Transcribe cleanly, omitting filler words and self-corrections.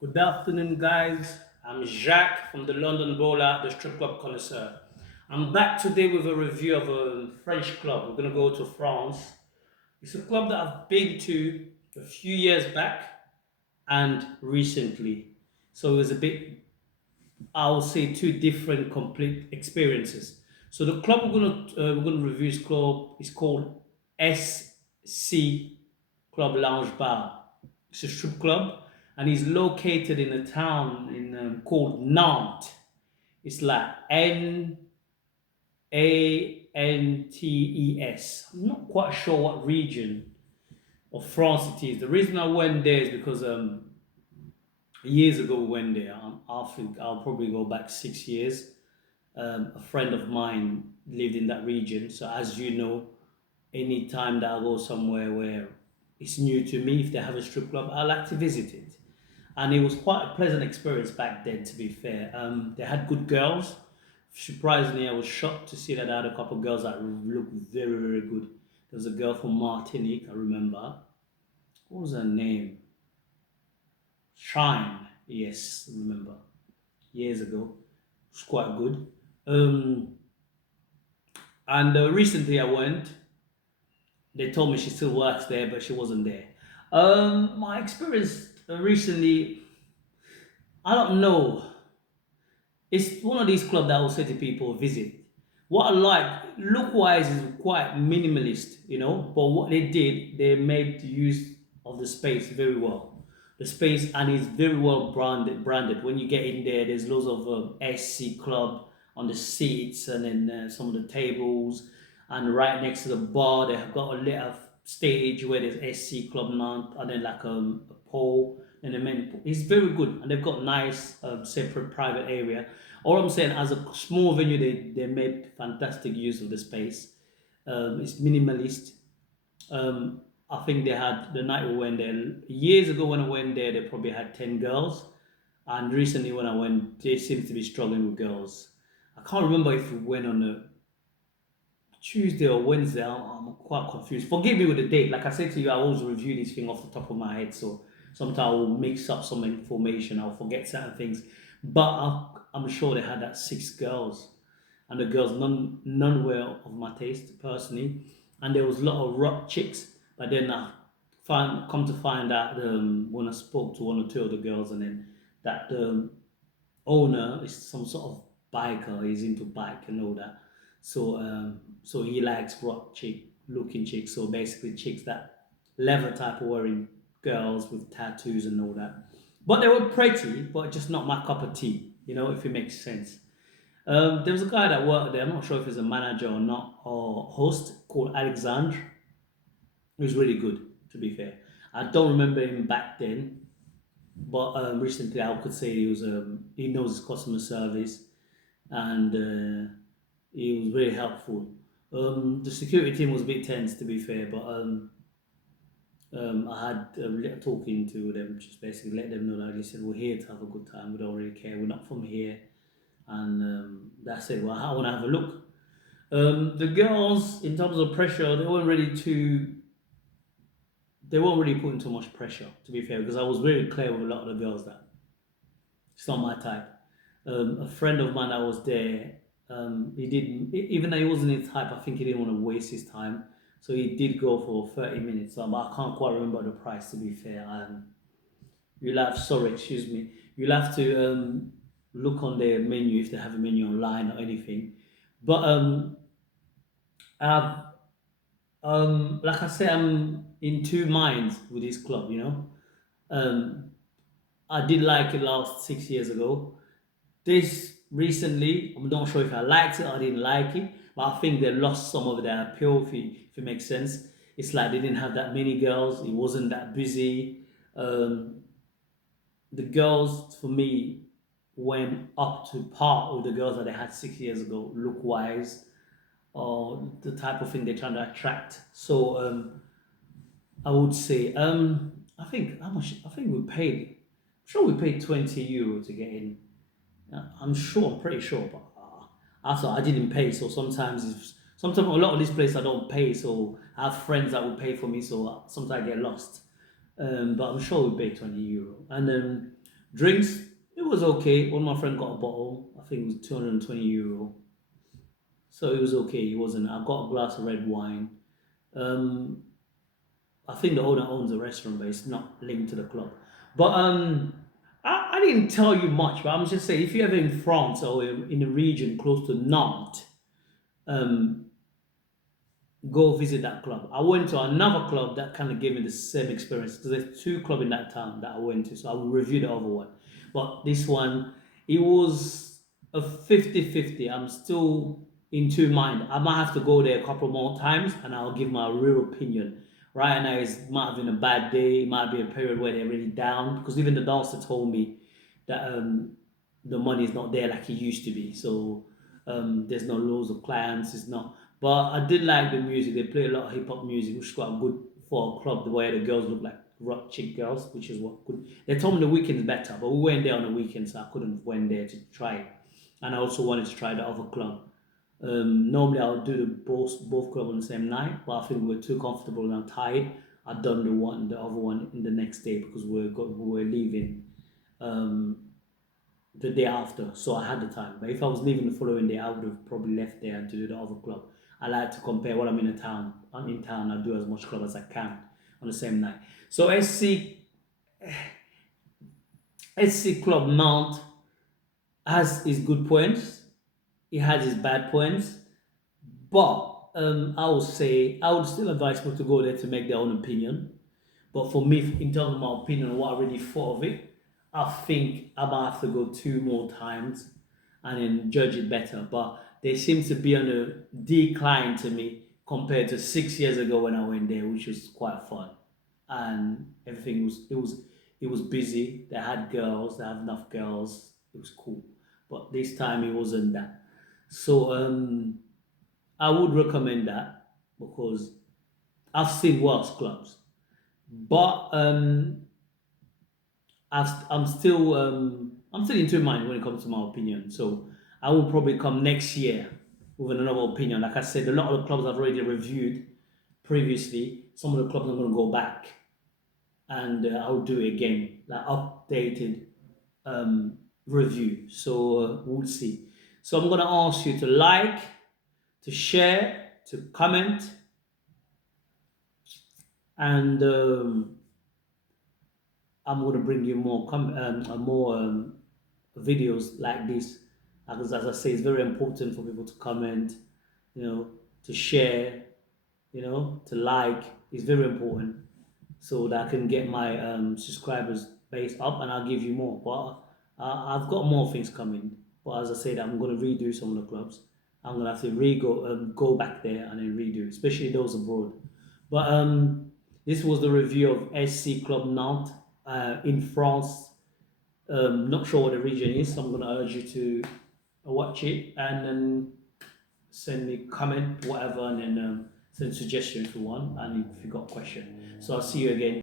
Good afternoon, guys. I'm Jacques from the London Bowler, the strip club connoisseur. I'm back today with a review of a French club. We're going to go to France. It's a club that I've been to a few years back and recently. So it was a bit, I'll say, two different complete experiences. So the club we're gonna review is called SC Club Lounge Bar. It's a strip club, and it's located in a town called Nantes. It's like Nantes. I'm not quite sure what region of France it is. The reason I went there is because years ago we went there. I think I'll probably go back 6 years. A friend of mine lived in that region, so as you know, anytime that I go somewhere where it's new to me, if they have a strip club, I like to visit it. And it was quite a pleasant experience back then, to be fair. They had good girls. Surprisingly, I was shocked to see that I had a couple of girls that looked very, very good. There was a girl from Martinique, I remember. What was her name? Shine. Yes, I remember. Years ago. It was quite good. And recently I went. They told me she still works there, but she wasn't there. My experience recently, I don't know. It's one of these clubs that I will say to people visit. What I like, look wise, is quite minimalist, but what they did, they made use of the space very well. The space, and it's very well branded. When you get in there, there's loads of SC Club on the seats, and then some of the tables, and right next to the bar, they have got a little stage where there's SC Club Nantes, and then like a pole, and the main. It's very good, and they've got nice separate private area. All I'm saying, as a small venue, they made fantastic use of the space. It's minimalist. I think they had the night we went there years ago. When I went there, they probably had 10 girls, and recently when I went, they seem to be struggling with girls. I can't remember if we went on a Tuesday or Wednesday. I'm quite confused. Forgive me with the date. Like I said to you, I always review this thing off the top of my head, so sometimes I will mix up some information. I'll forget certain things, but I'm sure they had that 6 girls, and the girls none were of my taste personally, and there was a lot of rock chicks. But then I come to find out when I spoke to one or two of the girls, and then that owner is some sort of biker. He's into bike and all that. So he likes rock chick looking chicks. So basically chicks that leather type of wearing girls with tattoos and all that. But they were pretty, but just not my cup of tea. If it makes sense. There was a guy that worked there. I'm not sure if he's a manager or not, or host, called Alexandre. He was really good, to be fair. I don't remember him back then, but recently I could say he knows his customer service, and he was very helpful. The security team was a bit tense, to be fair, but I had a little talking to them, just basically let them know that they said we're here to have a good time. We don't really care. We're not from here, and that's it. Well, I want to have a look. The girls, in terms of pressure, they weren't really putting too much pressure, to be fair, because I was very clear with a lot of the girls that it's not my type. A friend of mine that was there, he didn't, even though he wasn't his type, I think he didn't want to waste his time. So he did go for 30 minutes. But I can't quite remember the price, to be fair. Excuse me, you'll have to look on their menu if they have a menu online or anything. But I've, like I said, I'm in two minds with this club, Um, I did like it last 6 years ago. This recently, I'm not sure if I liked it or I didn't like it, but I think they lost some of their appeal, if it makes sense. It's like they didn't have that many girls, it wasn't that busy. The girls, for me, went up to par with the girls that they had 6 years ago, look wise, or the type of thing they're trying to attract. So I would say, I think how much? I think we paid. I'm sure we paid €20 to get in. I'm pretty sure, but also I didn't pay. So sometimes a lot of these places I don't pay. So I have friends that will pay for me. So sometimes I get lost. But I'm sure we paid €20, and then Drinks, it was okay. One of my friend got a bottle. I think it was €220. So it was okay. It wasn't. I got a glass of red wine. Um, I think the owner owns a restaurant, but it's not linked to the club. But I didn't tell you much, but I'm just saying if you're ever in France or in a region close to Nantes, um, go visit that club. I went to another club that kind of gave me the same experience because there's two clubs in that town that I went to, so I will review the other one. But this one, it was a 50-50. I'm still in two mind. I might have to go there a couple more times and I'll give my real opinion. Right now, it might have been a bad day. It might be a period where they're really down because even the dancer told me that the money is not there like it used to be. So there's no loads of clients. It's not. But I did like the music. They play a lot of hip hop music, which is quite good for a club. The way the girls look like rock chick girls, which is what good. They told me the weekend's better, but we went there on the weekend, so I couldn't went there to try it. And I also wanted to try the other club. Normally I would do the both club on the same night, but I think we were too comfortable and I'm tired. I'd done the other one in the next day because we were leaving. Um, the day after, so I had the time. But if I was leaving the following day, I would have probably left there and to do the other club. I like to compare when I'm in a town. I'm in town, I do as much club as I can on the same night. So SC Club Mount has its good points. It has its bad points. But I would say I would still advise people to go there to make their own opinion. But for me, in terms of my opinion, what I really thought of it, I think I might have to go two more times and then judge it better. But they seem to be on a decline to me compared to 6 years ago when I went there, which was quite fun. And everything was it was busy. They had girls, they had enough girls. It was cool. But this time it wasn't that. So I would recommend that because I've seen worse clubs. But I'm still in two minds when it comes to my opinion. So I will probably come next year with another opinion. Like I said, a lot of the clubs I've already reviewed previously. Some of the clubs I'm going to go back and I'll do it again, like updated review. So we'll see. So I'm going to ask you to like, to share, to comment, and I'm going to bring you more videos like this. Because as I say, it's very important for people to comment, to share, to like. It's very important so that I can get my subscribers base up and I'll give you more. But I've got more things coming. But as I said, I'm going to redo some of the clubs. I'm going to have to go back there and then redo, especially those abroad. But this was the review of SC Club Nantes in France. Not sure what the region is, so I'm going to urge you to watch it and then send me comment, whatever, and then send suggestions if you want, and if you got a question. So I'll see you again.